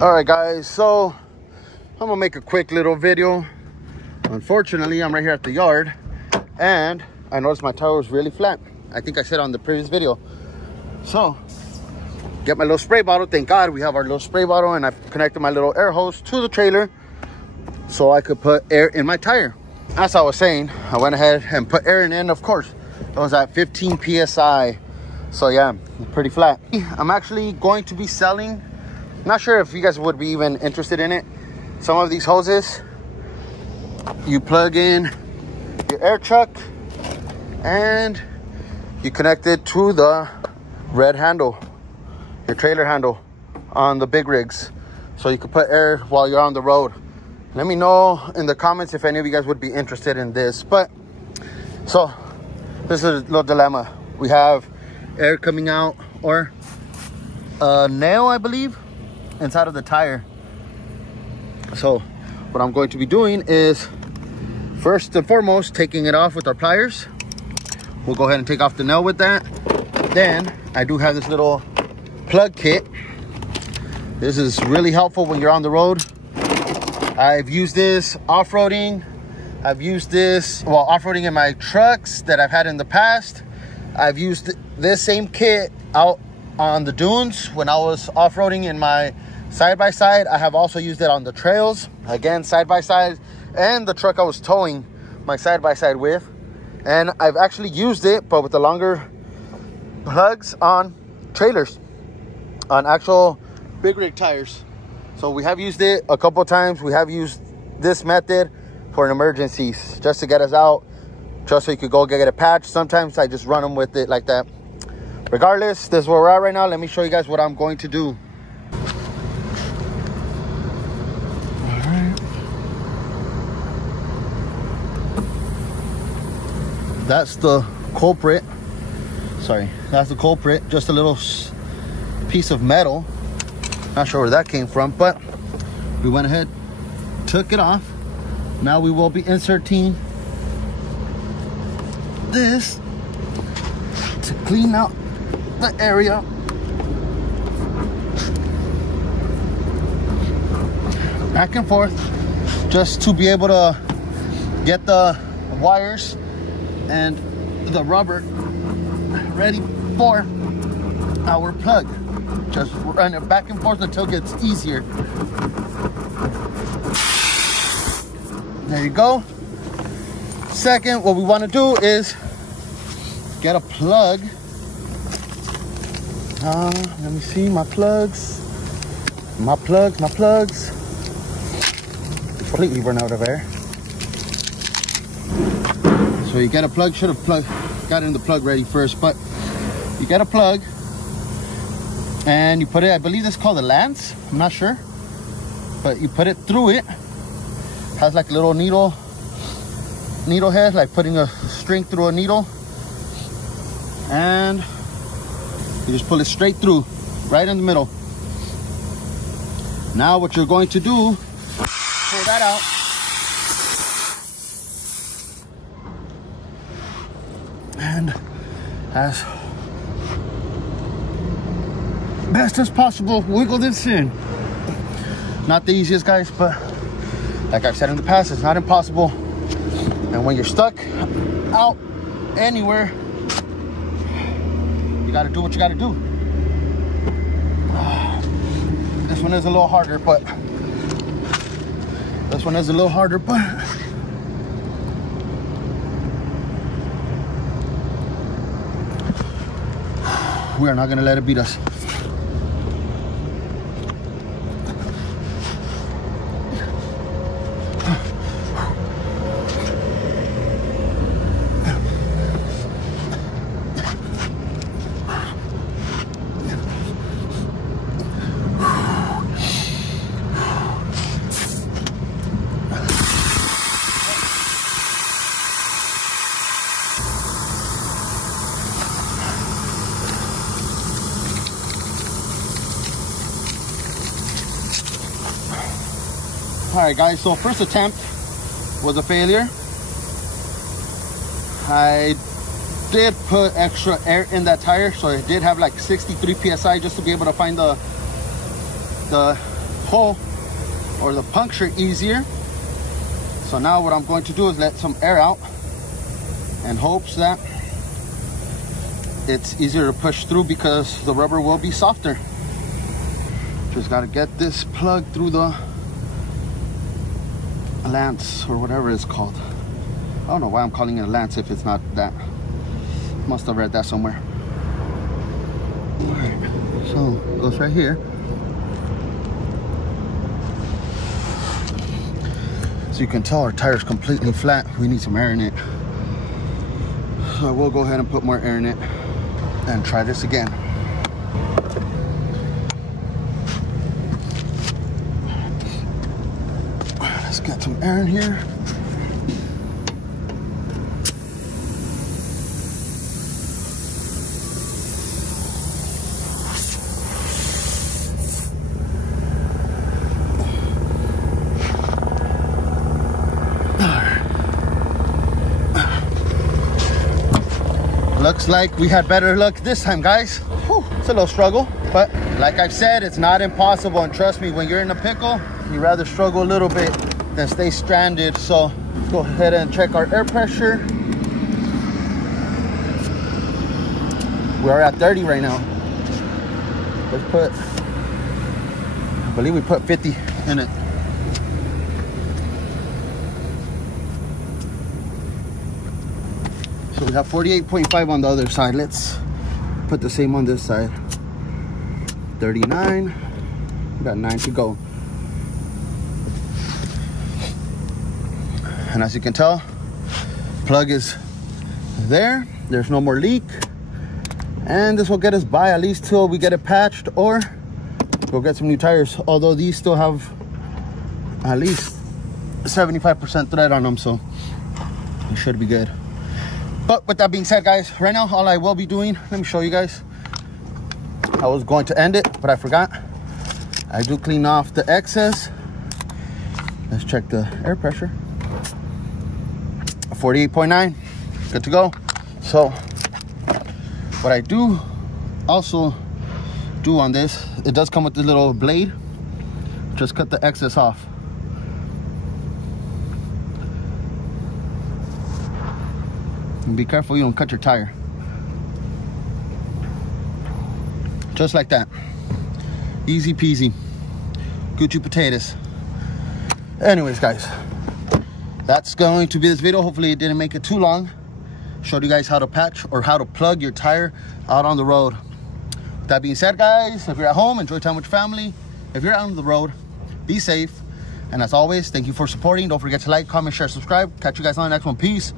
All right, guys, so I'm gonna make a quick little video. Unfortunately, I'm right here at the yard and I noticed my tire was really flat. I think I said on the previous video. So get my little spray bottle. Thank God we have our little spray bottle, and I connected my little air hose to the trailer so I could put air in my tire. As I was saying, I went ahead and put air in. Of course, it was at 15 psi. So yeah, pretty flat. I'm actually going to be selling, not sure if you guys would be even interested in it, some of these hoses. You plug in your air truck and you connect it to the red handle, your trailer handle on the big rigs, so you can put air while you're on the road. Let me know in the comments if any of you guys would be interested in this. But so this is a little dilemma. We have air coming out, or a nail, I believe, inside of the tire. So what I'm going to be doing is, first and foremost, taking it off with our pliers. We'll go ahead and take off the nail with that. Then I do have this little plug kit. This is really helpful when you're on the road. I've used this off-roading. I've used this while off-roading in my trucks that I've had in the past. I've used this same kit out on the dunes when I was off-roading in my side-by-side. I have also used it on the trails, again, side-by-side, and the truck I was towing my side-by-side with. And I've actually used it, but with the longer plugs on trailers, on actual big rig tires. So we have used it a couple of times. We have used this method for emergencies, just to get us out, just so you could go get a patch. Sometimes I just run them with it like that. Regardless, this is where we're at right now. Let me show you guys what I'm going to do. All right. That's the culprit. Sorry, that's the culprit. Just a little piece of metal. Not sure where that came from, but we went ahead, took it off. Now we will be inserting this to clean out the area. Back and forth, just to be able to get the wires and the rubber ready for our plug. Just run it back and forth until it gets easier. There you go. Second, what we want to do is get a plug. Let me see my plugs. My plugs. Completely run out of air. So you get a plug. Should have got in the plug ready first, but you get a plug and you put it, I believe that's called a lance, I'm not sure, but you put it through it. Has like a little needle head, like putting a string through a needle, and you just pull it straight through, right in the middle. Now what you're going to do, pull that out, and as best as possible, wiggle this in. Not the easiest, guys, but like I've said in the past, it's not impossible. And when you're stuck out anywhere, you gotta do what you gotta do. This one is a little harder, but we are not gonna let it beat us. All right, guys, so first attempt was a failure. I did put extra air in that tire, so it did have like 63 psi just to be able to find the hole or the puncture easier. So now what I'm going to do is let some air out in hopes that it's easier to push through because the rubber will be softer. Just got to get this plug through the lance or whatever it's called. I don't know why I'm calling it a lance if it's not that. Must have read that somewhere. All right, so it goes right here. So you can tell our tire's completely flat. We need some air in it. So I will go ahead and put more air in it and try this again. Let's get some air in here. Looks like we had better luck this time, guys. Whew, it's a little struggle, but like I've said, it's not impossible. And trust me, when you're in a pickle, you'd rather struggle a little bit than stay stranded. So let's go ahead and check our air pressure. We are at 30 right now. Let's put, I believe we put 50 in it. So we have 48.5 on the other side. Let's put the same on this side. 39. We got 9 to go. And as you can tell, plug is there. There's no more leak. And this will get us by at least till we get it patched or we'll get some new tires. Although these still have at least 75% thread on them, so it should be good. But with that being said, guys, right now all I will be doing, let me show you guys. I was going to end it, but I forgot. I do clean off the excess. Let's check the air pressure. 48.9, good to go. So what I do also do on this, it does come with this little blade. Just cut the excess off. And be careful you don't cut your tire. Just like that. Easy peasy. Gucci potatoes. Anyways, guys, that's going to be this video. Hopefully it didn't make it too long. Showed you guys how to patch or how to plug your tire out on the road. With that being said, guys, if you're at home, enjoy time with your family. If you're out on the road, be safe. And as always, thank you for supporting. Don't forget to like, comment, share, subscribe. Catch you guys on the next one. Peace.